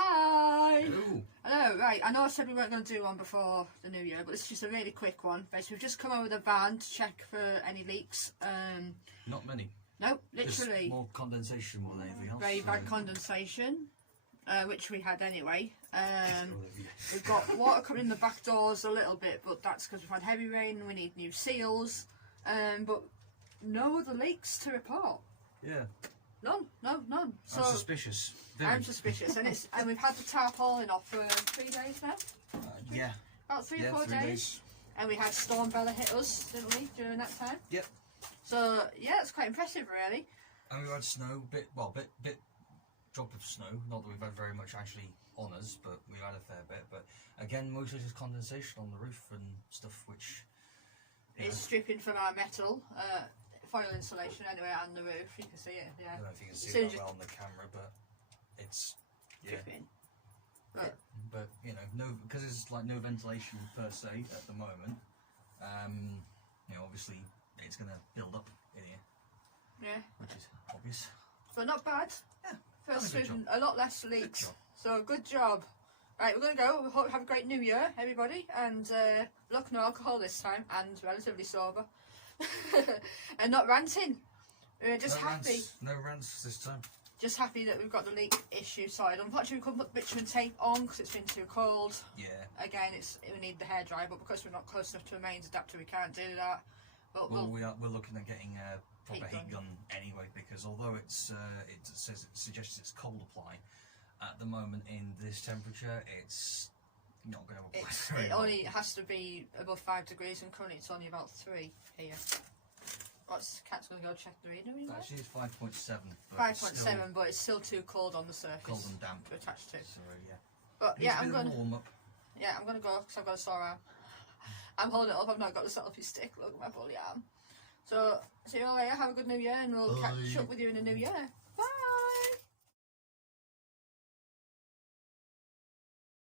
Hi! Hello. Hello, right, I know I said we weren't going to do one before the new year, but this is just a really quick one. Basically, we've just come over with a van to check for any leaks. Not many. No, literally. Just more condensation more than anything else. Very bad condensation, which we had anyway. We've got water coming in the back doors a little bit, but that's because we've had heavy rain and we need new seals. But no other leaks to report. Yeah. None. So I'm suspicious. Very. I'm suspicious, and we've had the tarpaulin off for 3 days now. Yeah. About 3 or 4 3 days. And we had Storm Bella hit us, didn't we, during that time? Yep. So yeah, it's quite impressive, really. And we had snow, bit drop of snow. Not that we've had very much actually on us, but we had a fair bit. But again, mostly just condensation on the roof and stuff, which It's stripping from our metal. Foil insulation anyway, and the roof, you can see it, yeah. I don't know if you can see that well on the camera, but it's dripping. But you know, because it's like no ventilation per se at the moment. You know, obviously it's going to build up in here. Yeah. Which is obvious. But not bad. Yeah. First swim, a lot less leaks. So good job. Right, we're going to go. We hope you have a great new year, everybody. And look, no alcohol this time, and relatively sober. And not ranting. We're just happy. No rants this time. Just happy that we've got the leak issue sorted. Unfortunately, we couldn't put bitumen tape on because it's been too cold. Yeah. Again, we need the hairdryer, but because we're not close enough to a mains adapter, we can't do that. But we're looking at getting a proper heat gun anyway, because although it suggests it's cold apply, at the moment in this temperature, it's not going to apply. It only has to be above 5 degrees, and currently it's only about 3 here. Cat's going to go check the reader. Actually, it's 5.7. 5.7, but it's still too cold on the surface. Cold and damp to attach to. So yeah. But yeah, I'm going to warm up. Yeah, I'm going to go because I've got a sore arm. I'm holding it up. I've not got the selfie stick. Look at my bully arm. So see you all later. Have a good new year, and we'll catch up with you in the new year.